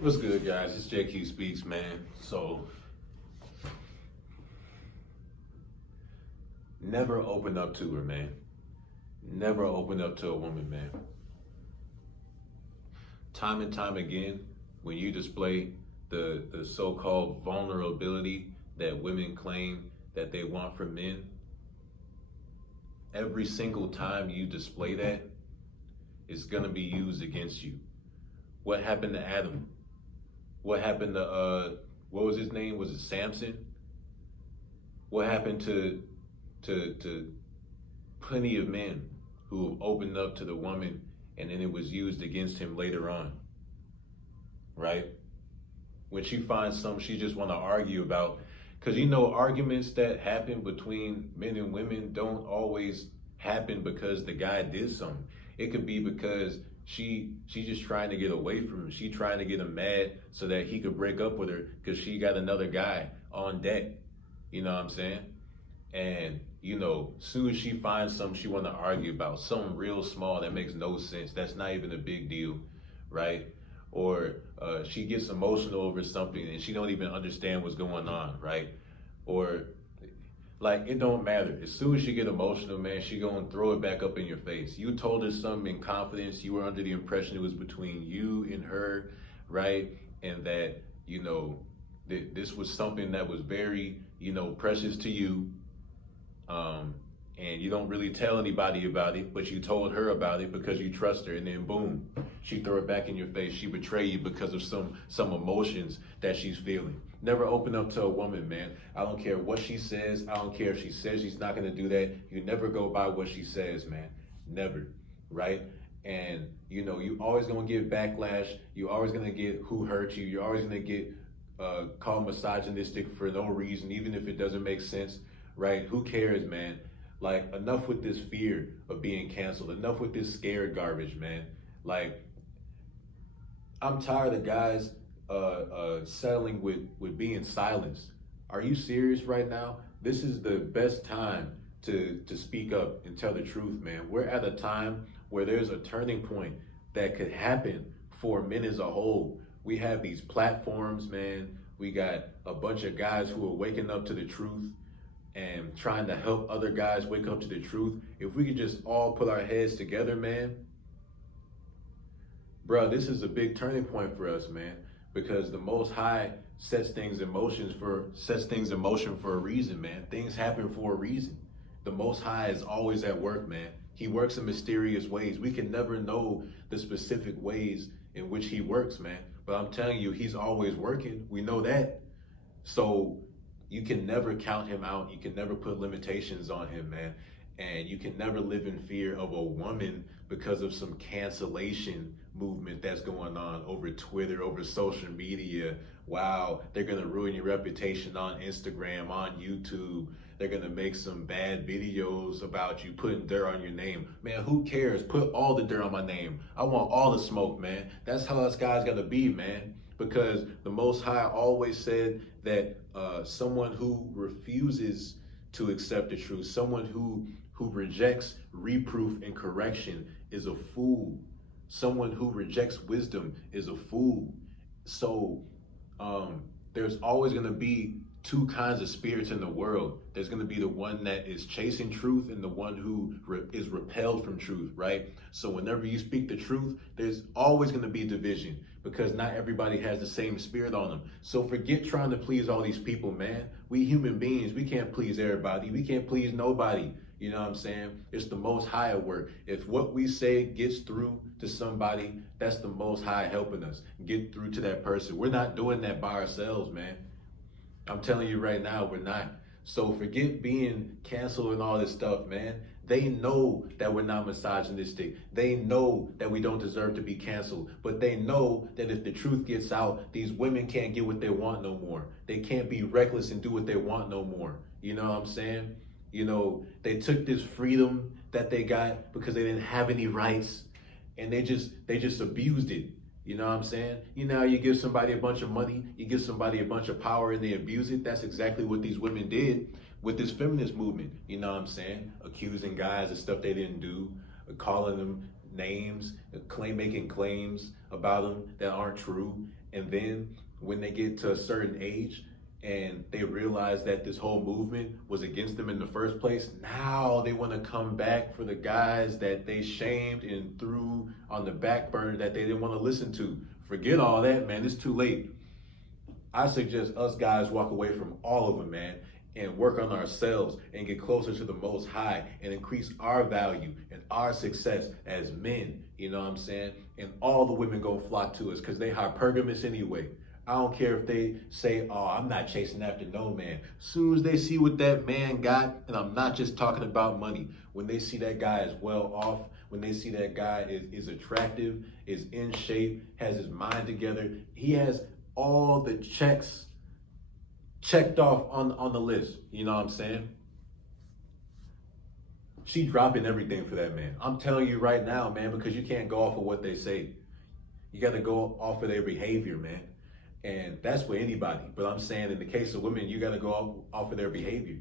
What's good, guys? It's JQ Speaks, man. So, never open up to her, man. Never open up to a woman, man. Time and time again, when you display the so-called vulnerability that women claim that they want from men, every single time you display that, it's gonna be used against you. What happened to Adam? What happened to what was his name? Was it Samson? What happened to plenty of men who opened up to the woman and then it was used against him later on, right? When she finds something she just want to argue about, because arguments that happen between men and women don't always happen because the guy did something. It could be because she just trying to get away from him. She trying to get him mad so that he could break up with her because she got another guy on deck. You know what I'm saying? And soon as she finds something she want to argue about, something real small that makes no sense, that's not even a big deal, right? Or she gets emotional over something and she don't even understand what's going on, right? Or like, it don't matter. As soon as she get emotional, man, she gonna throw it back up in your face. You told her something in confidence. You were under the impression it was between you and her, right? And that, this was something that was very, precious to you. And you don't really tell anybody about it, but you told her about it because you trust her, and then boom, she throw it back in your face. She betray you because of some emotions that she's feeling. Never open up to a woman, man. I don't care what she says. I don't care if she says she's not gonna do that. You never go by what she says, man. Never, right? And you always gonna get backlash. You always gonna get who hurt you. You're always gonna get called misogynistic for no reason, even if it doesn't make sense, right? Who cares, man? Like, enough with this fear of being canceled. Enough with this scared garbage, man. Like, I'm tired of guys settling with being silenced. Are you serious right now? This is the best time to speak up and tell the truth, man. We're at a time where there's a turning point that could happen for men as a whole. We have these platforms, man. We got a bunch of guys who are waking up to the truth and trying to help other guys wake up to the truth. If we could just all put our heads together, man, bro, this is a big turning point for us, man, because the Most High sets things in motion for a reason, man. Things happen for a reason. The Most High is always at work, man. He works in mysterious ways. We can never know the specific ways in which he works, man. But I'm telling you, he's always working. We know that. So you can never count him out. You can never put limitations on him, man. And you can never live in fear of a woman because of some cancellation movement that's going on over Twitter, over social media. Wow, they're gonna ruin your reputation on Instagram, on YouTube. They're gonna make some bad videos about you, putting dirt on your name. Man, who cares? Put all the dirt on my name. I want all the smoke, man. That's how us guys gotta be, man. Because the Most High always said that someone who refuses to accept the truth, someone who rejects reproof and correction is a fool. Someone who rejects wisdom is a fool. So there's always going to be two kinds of spirits in the world. There's going to be the one that is chasing truth and the one who is repelled from truth, right? So whenever you speak the truth, there's always going to be division because not everybody has the same spirit on them. So forget trying to please all these people, man. We human beings, we can't please everybody. We can't please nobody. You know what I'm saying? It's the Most High at work. If what we say gets through to somebody, that's the Most High helping us get through to that person. We're not doing that by ourselves, man. I'm telling you right now, we're not. So forget being canceled and all this stuff, man. They know that we're not misogynistic. They know that we don't deserve to be canceled. But they know that if the truth gets out, these women can't get what they want no more. They can't be reckless and do what they want no more. You know what I'm saying? They took this freedom that they got because they didn't have any rights, and they just abused it. You know what I'm saying? You give somebody a bunch of money, you give somebody a bunch of power and they abuse it. That's exactly what these women did with this feminist movement. You know what I'm saying? Accusing guys of stuff they didn't do, calling them names, making claims about them that aren't true. And then when they get to a certain age and they realize that this whole movement was against them in the first place, now they want to come back for the guys that they shamed and threw on the back burner that they didn't want to listen to. Forget all that, man. It's too late. I suggest us guys walk away from all of them, man, and work on ourselves and get closer to the Most High and increase our value and our success as men. You know what I'm saying? And all the women go flock to us because they hypergamous anyway. I don't care if they say, oh, I'm not chasing after no man. As soon as they see what that man got, and I'm not just talking about money, when they see that guy is well off, when they see that guy is attractive, is in shape, has his mind together, he has all the checks checked off on the list. You know what I'm saying? She dropping everything for that man. I'm telling you right now, man, because you can't go off of what they say. You got to go off of their behavior, man. And that's for anybody. But I'm saying in the case of women, you got to go off of their behavior.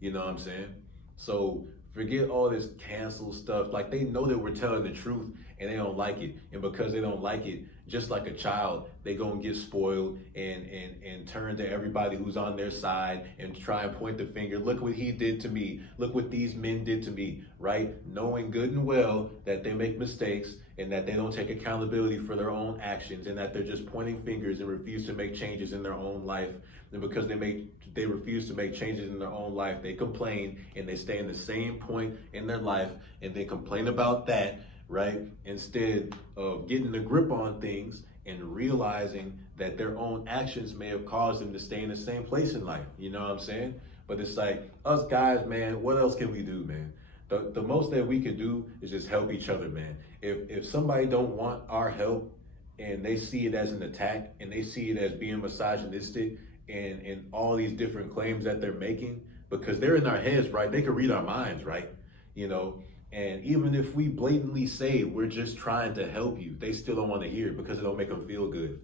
You know what I'm saying? So forget all this cancel stuff. Like, they know that we're telling the truth and they don't like it. And because they don't like it, just like a child, they go and get spoiled and turn to everybody who's on their side and try and point the finger. Look what he did to me. Look what these men did to me, right? Knowing good and well that they make mistakes and that they don't take accountability for their own actions and that they're just pointing fingers and refuse to make changes in their own life. And because they refuse to make changes in their own life, they complain and they stay in the same point in their life and they complain about that, right? Instead of getting the grip on things and realizing that their own actions may have caused them to stay in the same place in life. You know what I'm saying? But it's like, us guys, man, what else can we do, man? The most that we can do is just help each other, man. If somebody don't want our help and they see it as an attack and they see it as being misogynistic and all these different claims that they're making, because they're in our heads, right? They can read our minds, right? You know, and even if we blatantly say we're just trying to help you, they still don't want to hear it because it don't make them feel good.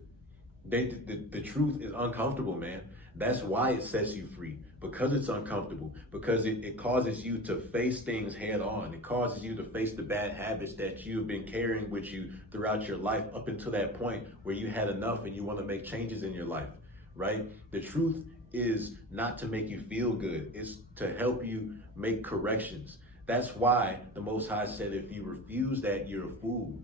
The truth is uncomfortable, man. That's why it sets you free, because it's uncomfortable, because it causes you to face things head on. It causes you to face the bad habits that you've been carrying with you throughout your life up until that point where you had enough and you want to make changes in your life, right? The truth is not to make you feel good. It's to help you make corrections. That's why the Most High said, if you refuse that, you're a fool.